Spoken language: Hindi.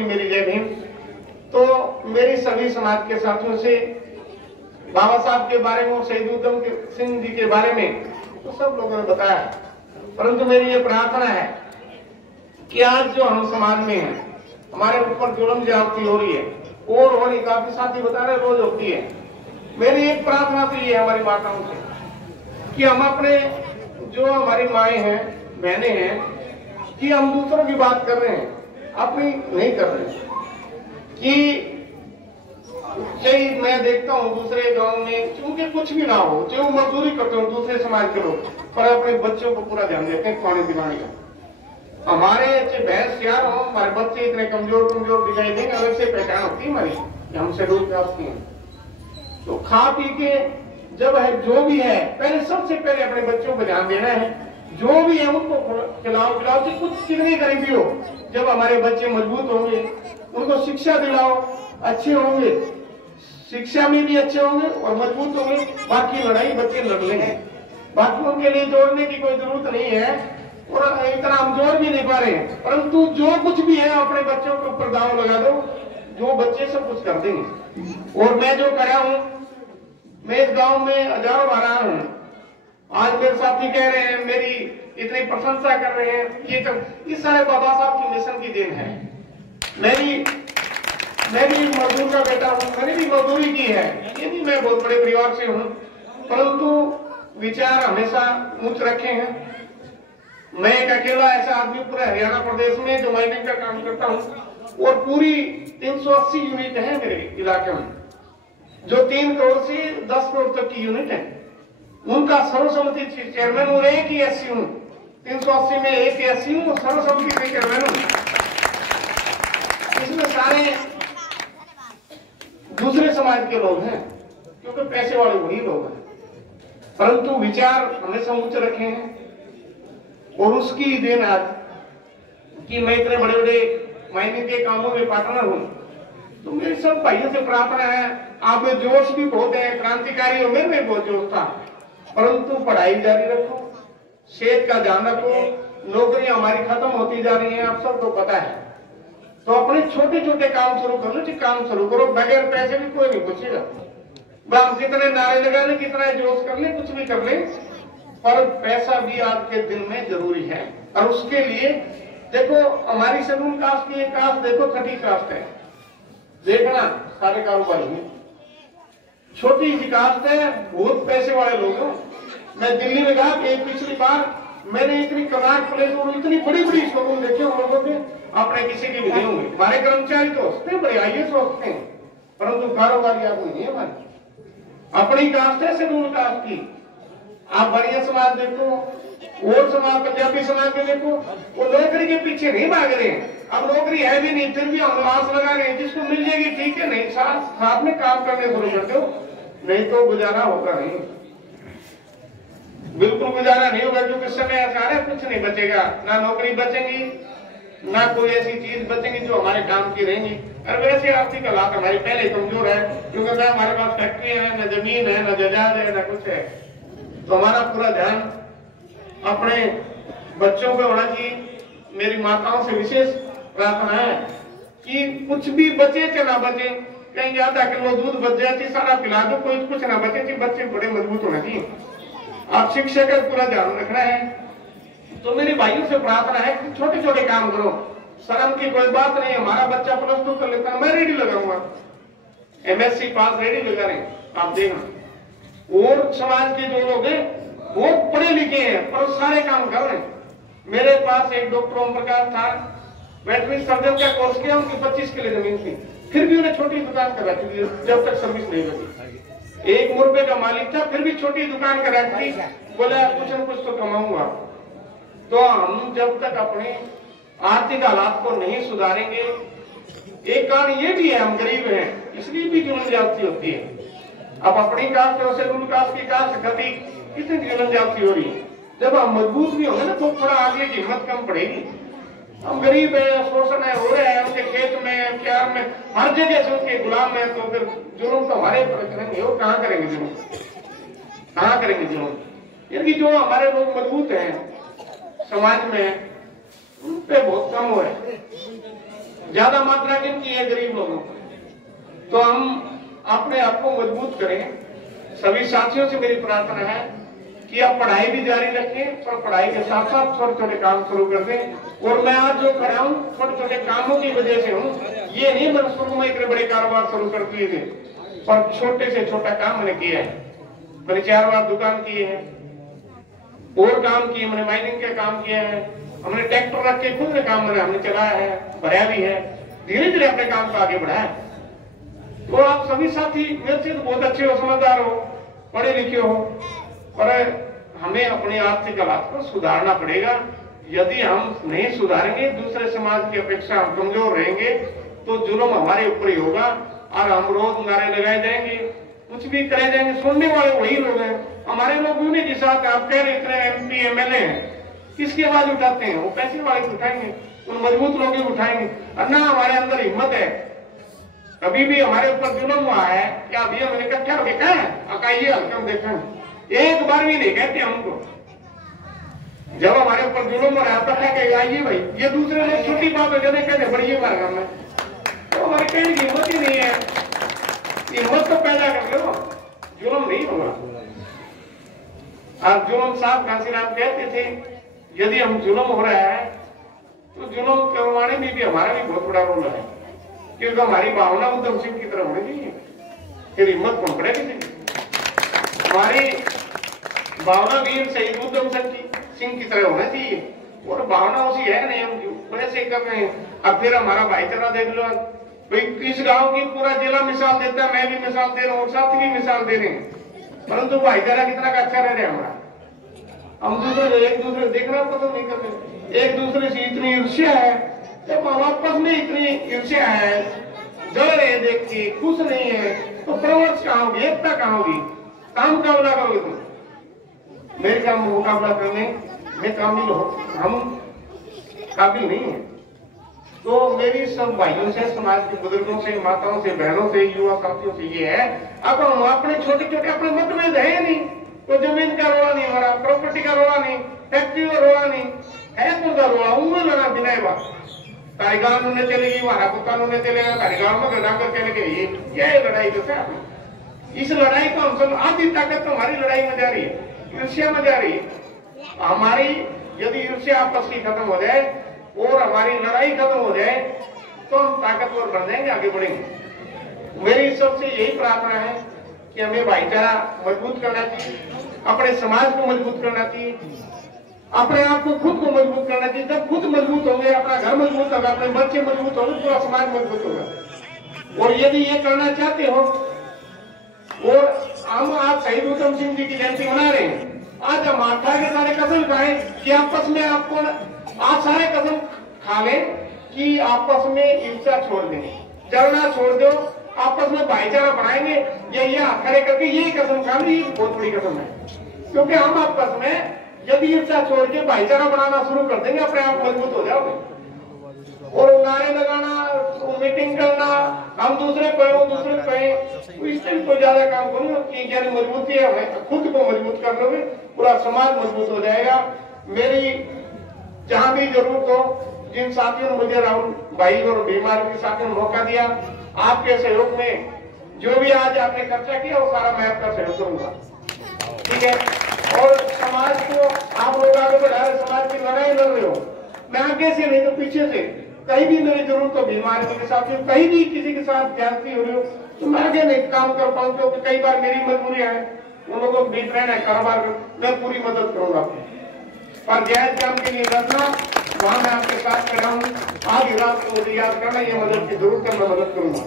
भी मेरी जय भीम। तो मेरी सभी समाज के साथियों से बाबा साहब के बारे में, शहीद उधम सिंह जी के बारे में तो सब लोगों ने बताया, परंतु मेरी ये प्रार्थना है कि आज जो हम समाज में हैं, हमारे ऊपर जुल्म ज्यादती हो रही है और होनी, काफी साथी बता रहे रोज होती है। मेरी एक प्रार्थना तो ये है हमारी माताओं से कि हम अपने जो हमारी माएँ हैं, बहनें हैं, कि हम दूसरों की बात कर रहे हैं, अपनी नहीं कर रहे। कि कई मैं देखता हूँ दूसरे गांव में, क्योंकि कुछ भी ना हो, जो मजदूरी करते हो दूसरे समाज के लोग, पर अपने बच्चों को पूरा ध्यान देते हैं खाने पिलाने का। हमारे भैंस यार हो, हमारे बच्चे इतने कमजोर दिखाई देंगे, अलग से पहचान होती है हमारी, हम शेड्यूल कास्ट हैं। तो खा पी के जब है जो भी है, पहले सबसे पहले अपने बच्चों को ध्यान देना है, जो भी है उनको खिलाओ पिलाओ, कि कुछ कितनी गरीबी हो, जब हमारे बच्चे मजबूत होंगे, उनको शिक्षा दिलाओ, अच्छे होंगे, शिक्षा में भी अच्छे होंगे और मजबूत होंगे, बाकी लड़ाई बच्चे लड़ लेंगे। बाकी उनके लिए जोड़ने की कोई जरूरत नहीं है, और इतना हम जोड़ भी नहीं पा रहे हैं, परंतु जो कुछ भी है अपने बच्चों के ऊपर दाव लगा दो, जो बच्चे सब कुछ कर देंगे। और मैं जो करा हूँ, मैं इस गांव में हजारों बार आया हूँ, आज मेरे साथी कह रहे हैं, मेरी इतनी प्रशंसा कर रहे हैं, ये सारे बाबा साहब की मिशन की देन है। मैं भी मजदूर का बेटा हूँ, मैंने भी मजदूरी की है, ये भी मैं बहुत बड़े परिवार से हूँ, परंतु विचार हमेशा उच्च रखे हैं। मैं एक अकेला ऐसा आदमी पूरे हरियाणा प्रदेश में जो माइनिंग का काम करता हूँ, और पूरी 380 यूनिट है मेरे इलाके में, जो 3 करोड़ से 10 करोड़ तक की यूनिट है। उनका सर्वसम्मति चेयरमैन हूँ, एक ही एससी हूँ, 380 में एक एससी हूँ, सर्वसम्मति के चेयरमैन हूँ। इसमें सारे दूसरे समाज के लोग हैं, क्योंकि पैसे वाले वही लोग हैं, परंतु विचार हमेशा उच्च रखे हैं। और उसकी देन आज कि मैं इतने बड़े बड़े मायने के कामों में पार्टनर हूं, तो मेरे सब भाइयों से प्रार्थना है, आप में जोश भी बहुत है, क्रांतिकारी और मेरे में बहुत जोश था, परंतु पढ़ाई जारी रखो, सेहत का ध्यान रखो, नौकरियां हमारी खत्म होती जा रही हैं, आप सबको पता है। तो अपने छोटे छोटे काम शुरू करो, जी काम शुरू करो, बगैर पैसे भी कोई नहीं पूछेगा। हम कितने नारे लगा ले, कितना जोश कर ले, कुछ भी कर ले, पर पैसा भी आज के दिन में जरूरी है। और उसके लिए देखो, हमारी शेड्यूल कास्ट की एक कास्ट देखो, छठी कास्ट है, देखना सारे कारोबार में छोटी सी कास्ट है, बहुत पैसे वाले लोग हैं। मैं दिल्ली में गया कि पिछली बार मैंने इतनी कनाट प्लेस और इतनी बड़ी बड़ी शोरूम देखे उन लोगों के, अपने किसी के भी नहीं होंगे। हमारे कर्मचारी तो होते हैं, बड़े आईएएस होते हैं, परंतु कारोबारी आदमी नहीं है हमारी। अपनी कास्ट है शेड्यूल कास्ट की। आप बढ़िया समाज देखो, और समाज, पंजाबी समाज के देखो, वो नौकरी के पीछे नहीं भाग रहे हैं। अब नौकरी है भी नहीं, फिर भी हम आस लगा रहे हैं, जिसको मिल जाएगी ठीक है, नहीं साथ में काम करने शुरू कर दो, नहीं तो गुजारा होगा नहीं, बिल्कुल गुजारा नहीं होगा। क्योंकि समय ऐसा है, कुछ नहीं बचेगा, ना नौकरी बचेगी, ना कोई ऐसी चीज बचेगी जो हमारे काम की रहेंगी। और वैसे आर्थिक हालात हमारे पहले कमजोर है, क्योंकि ना हमारे पास फैक्ट्री है, ना जमीन है, ना जजाज है, ना कुछ है। तो हमारा पूरा ध्यान अपने बच्चों पे होना चाहिए। मेरी माताओं से विशेष प्रार्थना है कि कुछ भी बचे चाहे ना बचे, कहीं आधा किलो दूध बच जाए सारा पिला दो, कोई कुछ ना बचे, बच्चे बड़े मजबूत होना चाहिए। आप शिक्षा का पूरा ध्यान रखना है। तो मेरे भाइयों से प्रार्थना है कि छोटे छोटे काम करो, शर्म की कोई बात नहीं। हमारा बच्चा +2 कर लेता है, मैं रेडी लगाऊंगा, MSc पास रेडी लगा रहे हैं, आप देखना। और समाज के जो लोग हैं बहुत पढ़े लिखे हैं, पर सारे काम कर रहे हैं। मेरे पास एक डॉक्टर ओम प्रकाश था, वेटरनरी सर्जन का कोर्स किया, उनकी 25 किलो जमीन थी, फिर भी उन्हें छोटी दुकान कर रखी थी जब तक सर्विस नहीं लगी। एक मुर्बे का मालिक था, फिर भी छोटी दुकान कर रखी, बोला कुछ न कुछ तो कमाऊंगा। तो हम जब तक अपने आर्थिक हालात को नहीं सुधारेंगे, एक कारण ये भी है हम गरीब हैं, इसलिए भी जुल्म ज्यादती होती है। अब अपनी कास्ट और शेड्यूल कास्ट की कास्ट गति कितनी जुल्म ज्यादती हो रही है। जब हम मजबूत भी होंगे ना तो थोड़ा आगे की हिम्मत कम पड़ेगी। हम गरीब है, शोषण है, हो रहे हैं, उनके खेत में, प्यार में, हर जगह से उनके गुलाम है, तो फिर जुल्म तो हमारे ऊपर करेंगे। वो कहाँ करेंगे जुल्म, कहाँ करेंगे जुल्म? यानी जो हमारे लोग मजबूत हैं समाज में, उन पे बहुत कम हो रहे। ज्यादा मात्रा किनकी है? गरीब लोगों की। तो हम अपने आप को मजबूत करें। सभी साथियों से मेरी प्रार्थना है कि आप पढ़ाई भी जारी रखें, पर पढ़ाई के साथ साथ छोटे छोटे काम शुरू कर दें। और मैं आज जो खड़ा हूँ छोटे छोटे कामों की वजह से हूँ, ये नहीं मैंने शुरू में इतने बड़े कारोबार शुरू कर दिए थे, पर छोटे से छोटा काम मैंने किया है। मैंने 4 बार दुकान की है और काम किए, मैंने माइनिंग के काम किया है, हमने ट्रैक्टर रख के खुद ने काम हमने चलाया है, भरा भी है, धीरे धीरे अपने काम को आगे बढ़ाया। तो आप सभी साथी मेरे से तो बहुत अच्छे हो, समझदार हो, पढ़े लिखे हो, पर हमें अपने आर्थिक हालात को सुधारना पड़ेगा। यदि हम नहीं सुधारेंगे, दूसरे समाज की अपेक्षा हम कमजोर रहेंगे, तो जुल्म हमारे ऊपर ही होगा और हम रोज नारे लगाए जाएंगे, कुछ भी करे जाएंगे। सुनने वाले वही लोग हैं, हमारे लोग उन्हीं के साथ। आप कह रहे इतने MP MLA हैं, किसकी आवाज उठाते हैं? वो पैसे वाले उठाएंगे, उन मजबूत लोग ही उठाएंगे। और ना हमारे अंदर हिम्मत है, कभी भी हमारे ऊपर जुल्म हुआ है क्या भैया? मैंने कहा क्या देखा है अकाइए हल्कम देखा, एक बार भी नहीं कहते हमको। जब हमारे ऊपर जुल्म हो रहा है तब क्या आइए भाई, ये दूसरे लोग छोटी बात है जब कहते बड़ी बार करना, तो हमारे कहने की हिम्मत ही नहीं है। हिम्मत तो पैदा कर लो, जुल्म नहीं होगा। आप जुल्म साहब कांसीराम कहते थे यदि हम जुल्म हो रहा है तो जुल्म करवाने में भी हमारा भी बहुत बड़ा रोल है, क्योंकि हमारी भावना उधम सिंह की तरह होनी चाहिए, फिर हिम्मत कौन पड़ेगी। हमारी भावना वीर शहीद उधम सिंह की तरह होना चाहिए, और भावना उसी है नहीं, हम वैसे कर रहे हैं। अब फिर हमारा भाईचारा देख लो भाई, इस गांव की पूरा जिला मिसाल देता है, मैं भी मिसाल दे रहा हूँ, साथी भी मिसाल दे रहे हैं, परंतु भाईचारा कितना का अच्छा रह रहा है हमारा। हम दूसरे एक दूसरे देखना पसंद नहीं करते, एक दूसरे से इतनी ईर्ष्या है, जब आपस में इतनी ईर्ष्या है, जल रहे देख के खुश नहीं है, तो प्रवृत्ति कहाँ होगी, एकता कहाँ होगी? काम मुकाबला करोगे तुम, मेरे काम मुकाबला करने में काबिल हो, हम काबिल नहीं है। तो मेरी सब भाइयों से, समाज के बुजुर्गों से, माताओं से, बहनों से, युवा साथियों से ये है, अब हम अपने छोटे छोटे अपने मतभेद है नहीं, तो जमीन का रोड़ा नहीं हो रहा, प्रॉपर्टी का रोड़ा नहीं, फैक्ट्री का रोड़ा नहीं है, कौन सा रोड़ा उंगल लड़ा बिना तारी गांव में चलेगी, हमारा कानून चलेगा, तारी गांव में गड़ा कर चलेगी, ये लड़ाई तो है। इस लड़ाई को हम सब आधी ताकत तो हमारी लड़ाई में जा रही है, ईर्ष्या में जा रही है। हमारी यदि ईर्ष्या आपस की खत्म हो जाए और हमारी लड़ाई खत्म हो जाए तो हम ताकतवर बन जाएंगे, आगे बढ़ेंगे। मेरी सबसे यही प्रार्थना है कि हमें भाईचारा मजबूत करना चाहिए, अपने समाज को मजबूत करना चाहिए, अपने आप को खुद को मजबूत करना चाहिए। जब खुद मजबूत होंगे, अपना घर मजबूत होगा, अपने बच्चे मजबूत होंगे, पूरा समाज मजबूत होगा। और यदि ये करना चाहते हो, और हम आज शहीद उधम सिंह जी की जयंती मना रहे हैं, आज हम आठा के सारे कसम खाएं कि आपस में आपको आज सारे कसम खा लें कि आपस में ईर्ष्या छोड़ देंगे, जलना छोड़ दो, आपस में भाईचारा बनाएंगे। ये हाथ खड़े करके यही कसम खा ली, बहुत बड़ी कसम है, क्योंकि हम आपस में यदि ईर्ष्या छोड़ के भाईचारा बनाना शुरू कर देंगे, अपने आप मजबूत हो जाओगे। और नारे लगाना, मीटिंग करना, हम दूसरे को दूसरे को इससे भी कोई ज्यादा काम करूँ कि यानी मजबूती है, हमें खुद को मजबूत कर लोगे, पूरा समाज मजबूत हो जाएगा। मेरी जहां भी जरूरत हो, जिन साथियों ने मुझे राहुल भाई और बीमार के साथियों ने मौका दिया, आपके सहयोग में जो भी आज आपने खर्चा किया वो सारा मैं आपका सहयोग करूंगा, ठीक है। और समाज को आप लोग आगे बढ़ा रहे, समाज की लड़ाई लड़ रहे हो, मैं आगे से नहीं तो पीछे से, कहीं भी मेरी जरूरत हो, बीमार के साथ कहीं भी किसी के साथ ज्यादती हो रही हो, तो मैं आगे नहीं काम कर पाऊँ, क्योंकि कई बार मेरी मजबूरियां है, उन लोगों को बीच रहना है, कारोबार मैं पूरी मदद करूंगा। पर जायज काम के लिए लड़ना, वहां मैं आपके साथ खड़ा हूँ, आज रात को मुझे याद करना, ये मदद की जरूरत है, मैं मदद करूंगा।